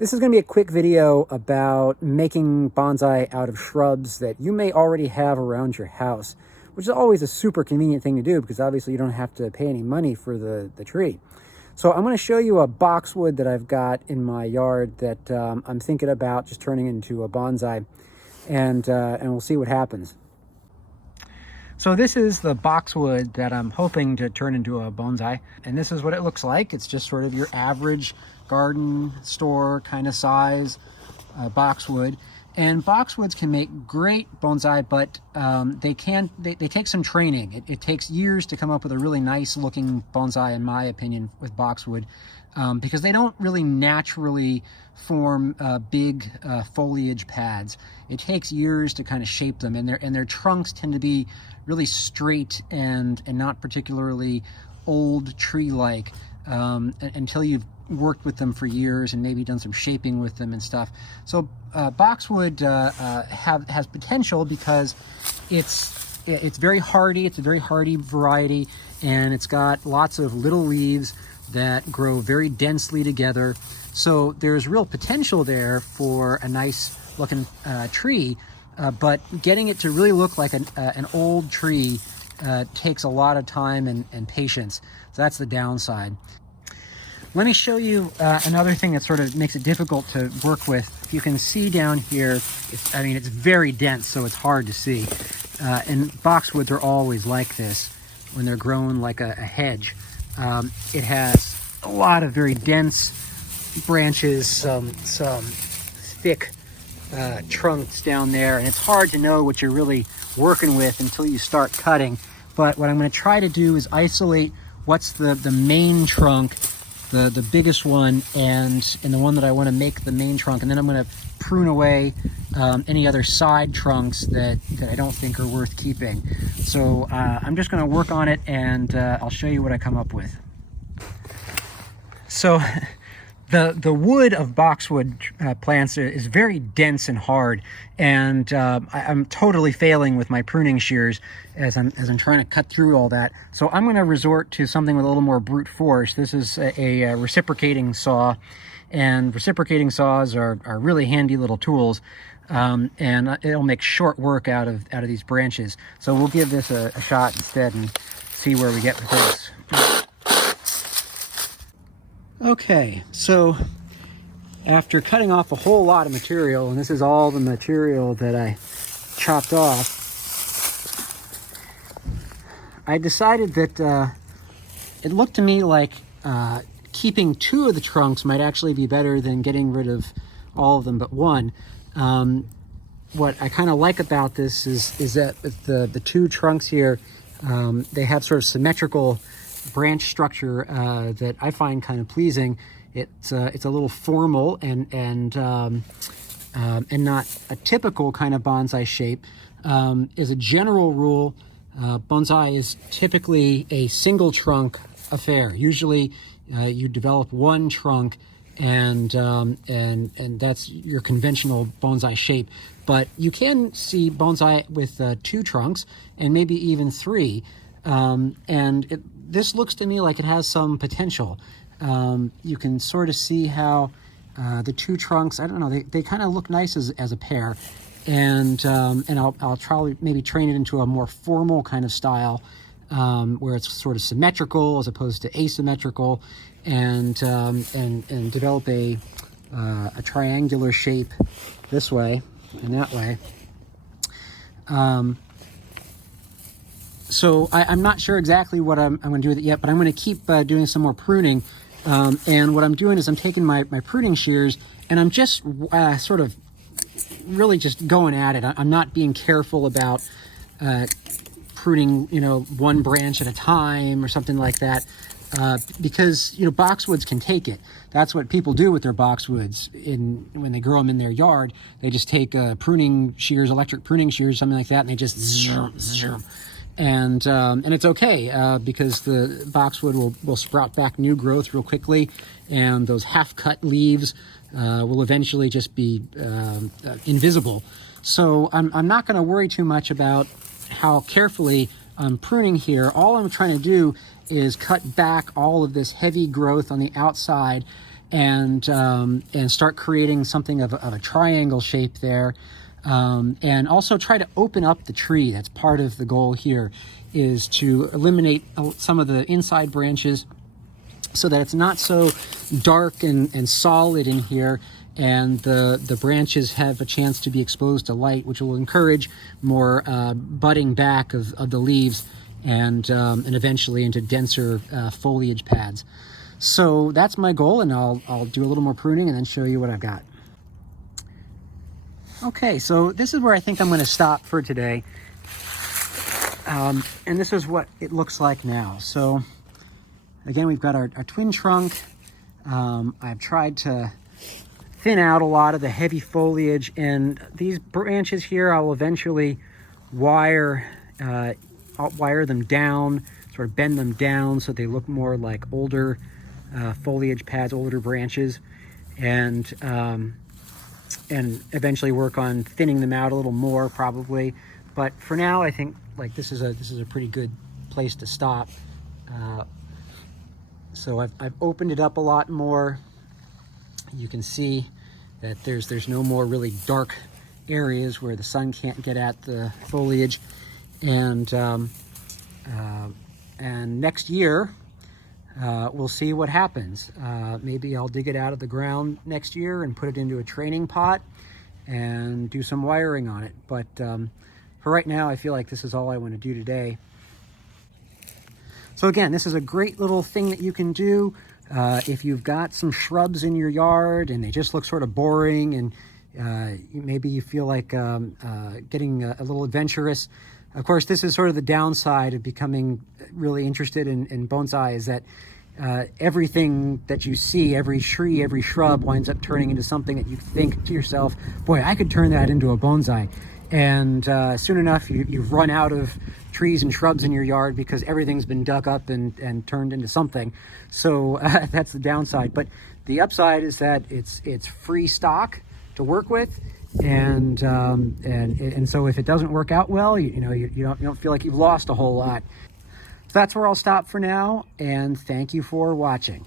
This is going to be a quick video about making bonsai out of shrubs that you may already have around your house, which is always a super convenient thing to do because obviously you don't have to pay any money for the tree. So I'm going to show you a boxwood that I've got in my yard that I'm thinking about just turning into a bonsai, and we'll see what happens. So this is the boxwood that I'm hoping to turn into a bonsai, and this is what it looks like. It's just sort of your average garden store kind of size boxwood. And boxwoods can make great bonsai, but they take some training. It takes years to come up with a really nice looking bonsai, in my opinion, with boxwood, because they don't really naturally form big foliage pads. It takes years to kind of shape them, and their trunks tend to be really straight and not particularly old tree-like until you've worked with them for years and maybe done some shaping with them and stuff. So boxwood has potential because it's very hardy. It's a very hardy variety, and it's got lots of little leaves that grow very densely together. So there's real potential there for a nice looking tree, but getting it to really look like an old tree takes a lot of time and patience. So that's the downside. Let me show you another thing that sort of makes it difficult to work with. You can see down here, it's very dense, so it's hard to see. And boxwoods are always like this when they're grown like a hedge. It has a lot of very dense branches, some thick trunks down there, and it's hard to know what you're really working with until you start cutting. But what I'm going to try to do is isolate what's the main trunk, the biggest one, and the one that I want to make the main trunk, and then I'm going to prune away any other side trunks that I don't think are worth keeping. So I'm just going to work on it, and I'll show you what I come up with. So the wood of boxwood plants is very dense and hard, and I'm totally failing with my pruning shears as I'm trying to cut through all that. So I'm going to resort to something with a little more brute force. This is a reciprocating saw, and reciprocating saws are really handy little tools, and it'll make short work out of these branches. So we'll give this a shot instead and see where we get with this. Okay, so after cutting off a whole lot of material, and this is all the material that I chopped off, I decided that it looked to me like keeping two of the trunks might actually be better than getting rid of all of them but one. What I kind of like about this is that with the two trunks here, they have sort of symmetrical branch structure that I find kind of pleasing. It's a little formal and not a typical kind of bonsai shape. As a general rule, bonsai is typically a single trunk affair. Usually, you develop one trunk, and that's your conventional bonsai shape. But you can see bonsai with two trunks and maybe even three, this looks to me like it has some potential. You can sort of see how the two trunks, I don't know, they kind of look nice as a pair. And I'll probably maybe train it into a more formal kind of style, where it's sort of symmetrical as opposed to asymmetrical, and develop a triangular shape this way and that way. So I'm not sure exactly what I'm going to do with it yet, but I'm going to keep doing some more pruning. And what I'm doing is I'm taking my pruning shears, and I'm just sort of really just going at it. I'm not being careful about pruning, one branch at a time or something like that, because, boxwoods can take it. That's what people do with their boxwoods when they grow them in their yard. They just take pruning shears, electric pruning shears, something like that, and they just zoom. And it's okay because the boxwood will sprout back new growth real quickly, and those half-cut leaves will eventually just be invisible. So I'm not going to worry too much about how carefully I'm pruning here. All I'm trying to do is cut back all of this heavy growth on the outside and start creating something of a triangle shape there. And also try to open up the tree. That's part of the goal here, is to eliminate some of the inside branches so that it's not so dark and solid in here, and the branches have a chance to be exposed to light, which will encourage more budding back of the leaves, and eventually into denser foliage pads. So that's my goal, and I'll do a little more pruning and then show you what I've got. Okay, so this is where I think I'm going to stop for today. And this is what it looks like now. So again, we've got our twin trunk. I've tried to thin out a lot of the heavy foliage, and these branches here I'll eventually wire them down, sort of bend them down so they look more like older foliage pads, older branches, and eventually work on thinning them out a little more probably. But for now, I think like this is a pretty good place to stop. So I've opened it up a lot more. You can see that there's no more really dark areas where the sun can't get at the foliage. And next year, we'll see what happens. Maybe I'll dig it out of the ground next year and put it into a training pot and do some wiring on it. But for right now, I feel like this is all I want to do today. So again, this is a great little thing that you can do if you've got some shrubs in your yard and they just look sort of boring, and maybe you feel like getting a little adventurous. Of course, this is sort of the downside of becoming really interested in bonsai, is that everything that you see, every tree, every shrub winds up turning into something that you think to yourself, boy, I could turn that into a bonsai. And soon enough, you've run out of trees and shrubs in your yard because everything's been dug up and turned into something. So that's the downside. But the upside is that it's free stock to work with. And so if it doesn't work out well, you don't feel like you've lost a whole lot. So that's where I'll stop for now, and thank you for watching.